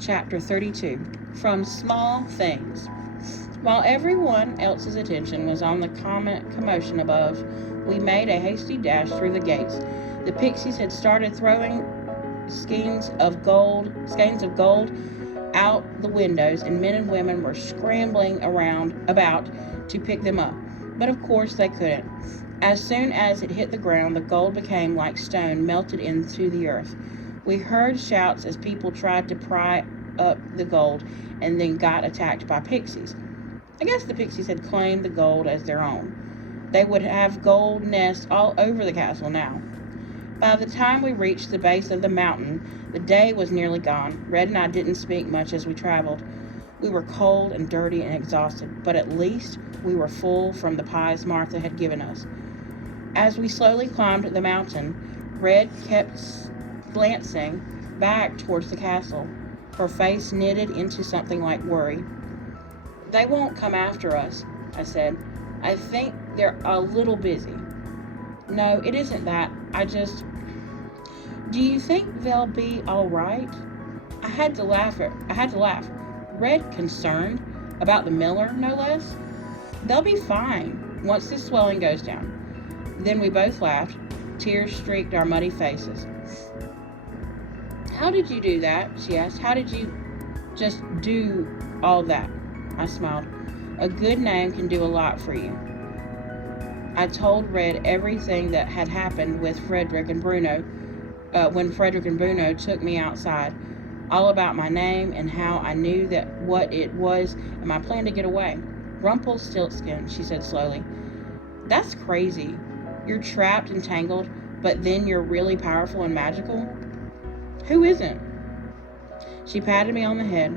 Chapter 32. From Small Things. While everyone else's attention was on the commotion above, we made a hasty dash through the gates. The pixies had started throwing skeins of gold out the windows, and men and women were scrambling about to pick them up. But of course they couldn't. As soon as it hit the ground, the gold became like stone melted into the earth. We heard shouts as people tried to pry up the gold and then got attacked by pixies. I guess the pixies had claimed the gold as their own. They would have gold nests all over the castle now. By the time we reached the base of the mountain, the day was nearly gone. Red and I didn't speak much as we traveled. We were cold and dirty and exhausted, but at least we were full from the pies Martha had given us. As we slowly climbed the mountain, Red kept glancing back towards the castle, her face knitted into something like worry. "They won't come after us," I said. "I think they're a little busy." "No, it isn't that. Do you think they'll be all right?" I had to laugh. Red concerned? About the miller, no less? "They'll be fine once the swelling goes down." Then we both laughed. Tears streaked our muddy faces. "How did you do that?" she asked. "How did you just do all that?" I smiled. "A good name can do a lot for you." I told Red everything that had happened with Frederick and Bruno when Frederick and Bruno took me outside. All about my name and how I knew what it was and my plan to get away. "Rumpelstiltskin," she said slowly. "That's crazy. You're trapped and tangled, but then you're really powerful and magical." "Who isn't?" She patted me on the head.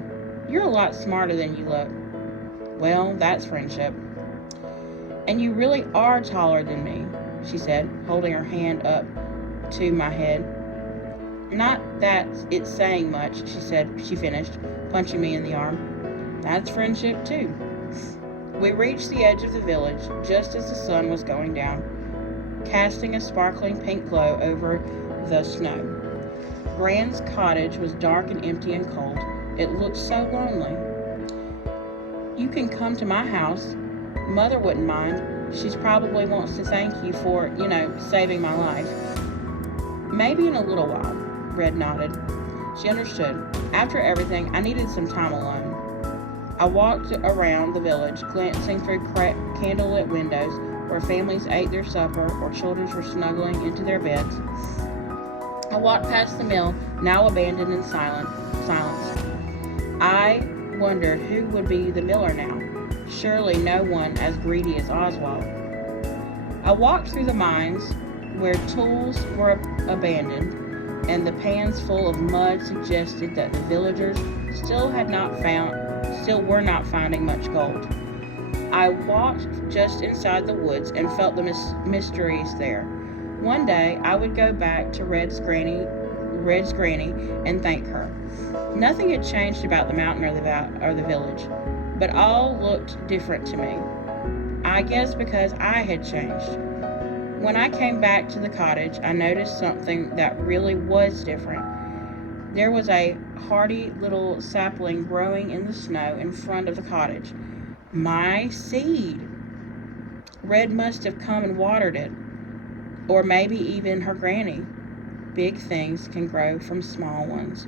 "You're a lot smarter than you look." "Well, that's friendship." "And you really are taller than me," she said, holding her hand up to my head. "Not that it's saying much," she finished, punching me in the arm. "That's friendship too." We reached the edge of the village just as the sun was going down, casting a sparkling pink glow over the snow. Gran's cottage was dark and empty and cold. It looked so lonely. "You can come to my house. Mother wouldn't mind. She probably wants to thank you for, saving my life." "Maybe in a little while," Red nodded. She understood. After everything, I needed some time alone. I walked around the village, glancing through candlelit windows where families ate their supper or children were snuggling into their beds. I walked past the mill, now abandoned in silence. I wondered who would be the miller now. Surely no one as greedy as Oswald. I walked through the mines where tools were abandoned, and the pans full of mud suggested that the villagers still were not finding much gold. I walked just inside the woods and felt the mysteries there. One day I would go back to Red's granny and thank her. Nothing had changed about the mountain or the village, but all looked different to me. I guess because I had changed. When I came back to the cottage, I noticed something that really was different. There was a hardy little sapling growing in the snow in front of the cottage. My seed! Red must have come and watered it. Or maybe even her granny. Big things can grow from small ones.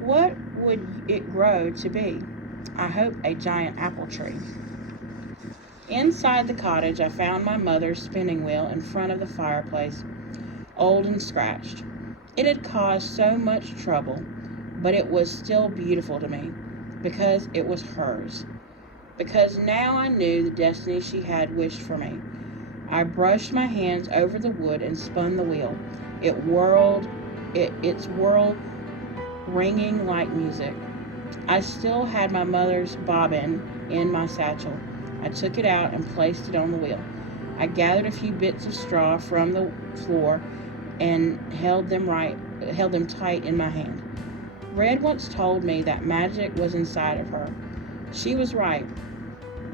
What would it grow to be? I hope a giant apple tree. Inside the cottage, I found my mother's spinning wheel in front of the fireplace, old and scratched. It had caused so much trouble, but it was still beautiful to me, because it was hers. Because now I knew the destiny she had wished for me. I brushed my hands over the wood and spun the wheel. Its whirl ringing like music. I still had my mother's bobbin in my satchel. I took it out and placed it on the wheel. I gathered a few bits of straw from the floor and held them tight in my hand. Red once told me that magic was inside of her. She was right.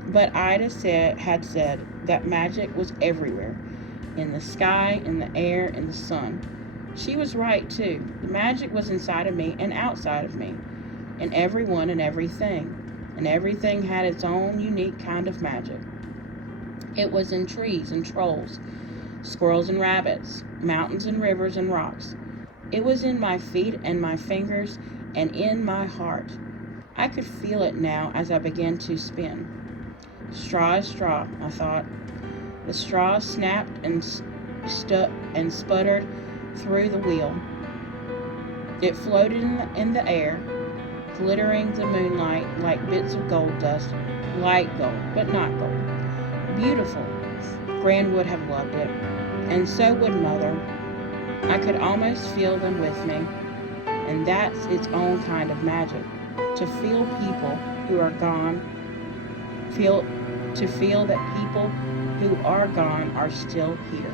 But Ida had said that magic was everywhere, in the sky, in the air, in the sun. She was right, too. The magic was inside of me and outside of me, in everyone and everything. And everything had its own unique kind of magic. It was in trees and trolls, squirrels and rabbits, mountains and rivers and rocks. It was in my feet and my fingers and in my heart. I could feel it now as I began to spin. Straw is straw, I thought. The straw snapped and sputtered through the wheel. It floated in the air, glittering the moonlight like bits of gold dust, light gold, but not gold. Beautiful. Gran would have loved it, and so would Mother. I could almost feel them with me, and that's its own kind of magic. To feel people who are gone, to feel that people who are gone are still here.